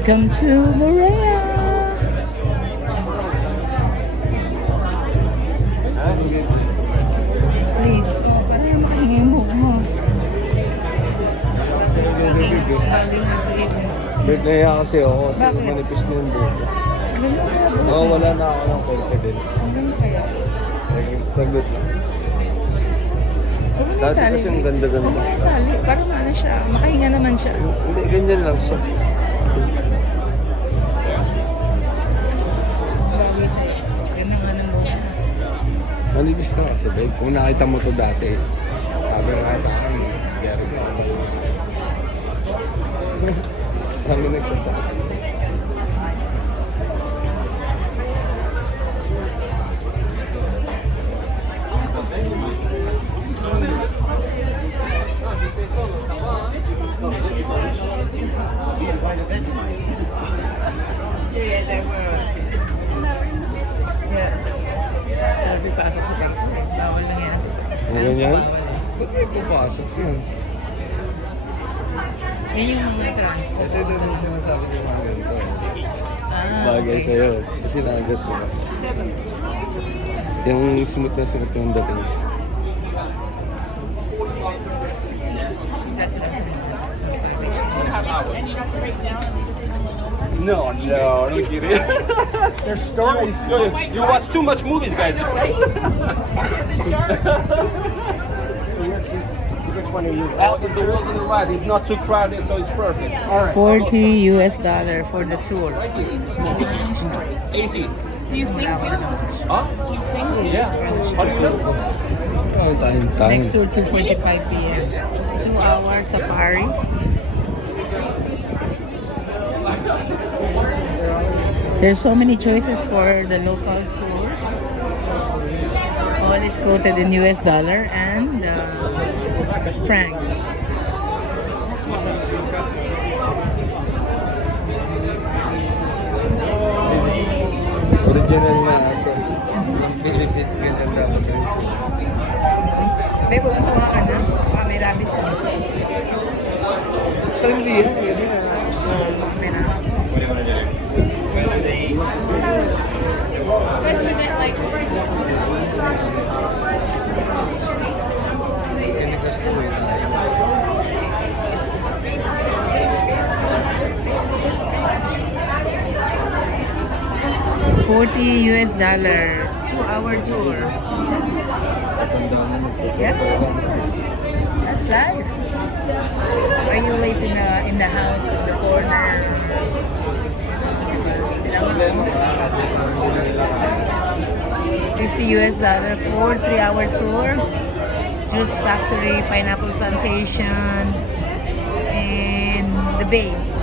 Welcome to Moorea. Please, para makahingi mo. Bird na yan kasi ako kasi Bakit? manipis na yung bird. Oo, wala na ako ng confidence. Hanggang kaya. Sagot lang. Dati kasi ang ganda-ganda. Tali, parang ano siya, makahinga naman siya. Hindi, ganyan lang siya. Bawi sa'yo. Ganda nga ng buka. Manipis na kasi, babe. Kung nakita mo to dati, sabi nga sa akin, Derek na ako. Kami nagsasabi. Sabi pasok ko pa. Bawal lang yan. Ano ganyan? Ba't may pupasok yun? Yun yung mga transport. Ito yung sinasabi ko mga ganito. Bagay okay. sa'yo. Kasi nakagat ko. 7. Yung smooth yung dating. No, don't get it. There's stories. You watch too much movies, guys. So which one are you? It's the ones on the right. It's not too crowded, so it's perfect. All right. $40 for the tour. Right here, the small AC. Do you sing too? Huh? Do you sing? Yeah. How do you know? Oh, time. Next tour 2:45 p.m. 2-hour safari. There's so many choices for the local tours. All is quoted in US dollar and francs. Original na aso. Philippines, ganyan dapat rin. May bumukuha ka na? May rabies na. Pero hindi yan, kasi na. May rabies. $40, 2-hour tour. Yeah, that's life. Are you waiting in the house in the corner? $50 for 3-hour tour. Juice factory, pineapple plantation, and the base.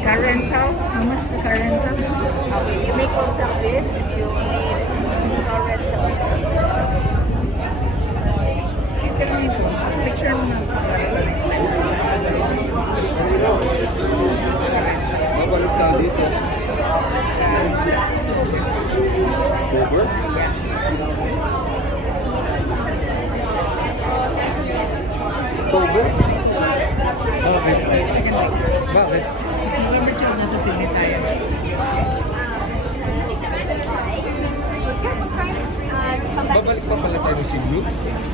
Car rental? How much is the car rental? Okay, you may contact this if you need car rentals. Picture mo na. Mabalot ka dito. Over? October? Bakit? Bakit? November 12 nasa Sydney tayo. Babalik pa pala tayo ng Sydney?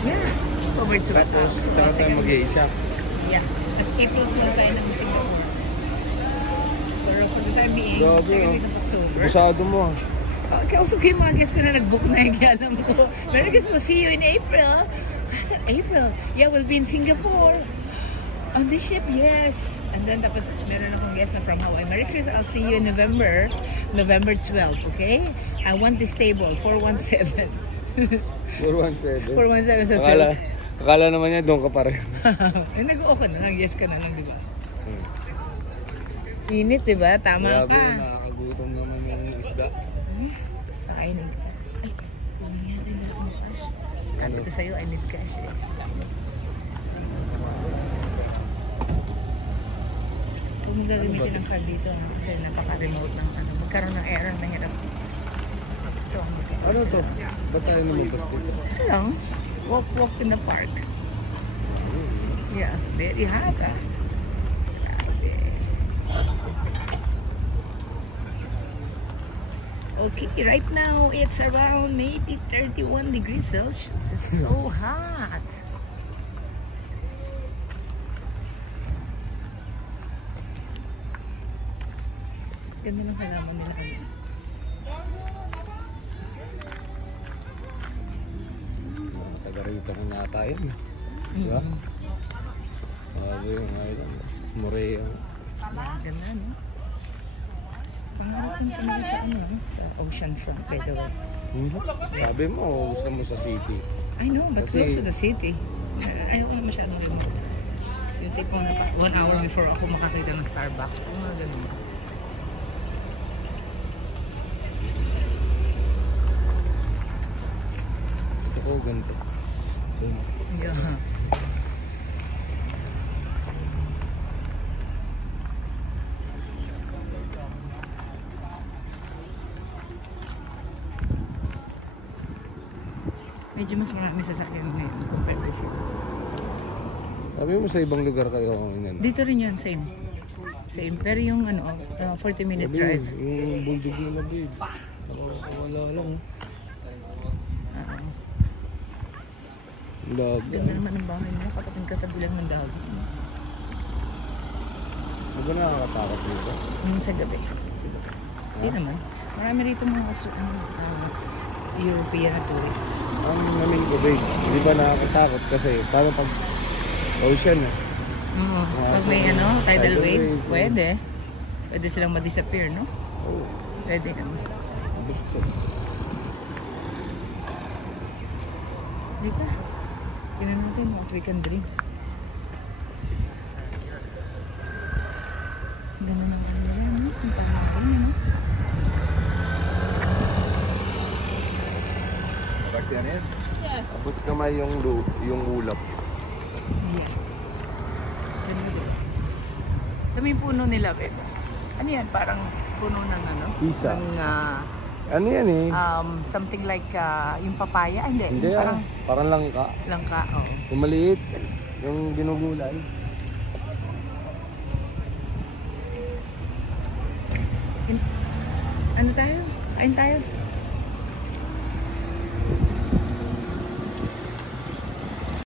Yeah. October 2. Tapos, saka tayo mag-i-isa. Yeah. At April na tayo ng Singapore. Pero for the time being, Grabe, second week of October. Busado mo ah. Kausap ko yung mga guests ko na nag-book na yung alam ko. Merry Christmas, see you in April. I said, April? Yeah, we'll be in Singapore. On the ship, yes. And then tapos meron akong guest na from Hawaii. Merry Christmas, I'll see you in November. November 12, okay? I want this table, 417. 417. 417 sa Akala naman niya doon ka pa rin. Nag-o ka na lang, yes ka na lang, di ba? Init, di ba? Tama Grabe, ka. nakakagutom naman yung isda. Kakainin ka. Ay, humingi natin na akong cash. Sabi ko sa'yo, I need cash eh. Kung gagamitin ng card dito, kasi napaka-remote ng ano. Magkaroon ng error na hirap. Ito ang magkakaroon. Ano to? Ba't tayo lumabas dito? Ito lang. Walk in the park. Yeah, very hot ah. Grabe. Okay, right now it's around maybe 31 degrees Celsius. It's so hot. Ganda ng halaman nila. Taga rito na nata yun. Diba? Sabi yung island. Morea. Ganda, no? Pangarap yung kami sa ano, sa ocean front, by the way. Sabi mo, gusto mo sa city. I know, but Kasi- close to the city. Ayaw ko na masyadong ganun. Yung tipo na 1 hour before ako makakita ng Starbucks. Yung mga ganun. Gusto ko ganito. Yeah. Medyo mas marami sasakyan ngayon compared before. Sabi mo sa ibang lugar kayo ngayon. Dito rin yun, same. Same. Pero yung ano, 40-minute drive. Yung buldig nila, babe. Wala lang. Dagat. Ganda naman ang bahay nila, katabi lang ng dagat. Ano ba nakakatakot dito? Sa gabi. Hindi naman. Marami rito mga European na tourists. Ang namin ko, babe, hindi ba nakakatakot kasi paano pag ocean eh? Oo. Pag may ano, tidal Tidal wave, wave, pwede. Pwede silang ma-disappear, no? Oo. Pwede naman. Gusto. Dito. Tingnan natin what we can drink. Ganda ng kanila, no? Ang tanawin, no? Abot kamay yung ulap. Yeah. Ganda din. Dami yung puno nila, babe. Ano yan? Parang puno ng ano? Isa. Ng, Ano yan eh? something like yung papaya. Hindi. Hindi Parang parang langka. langka. Oh. Yung maliit, yung ginugulay. Ano tayo? Kain tayo.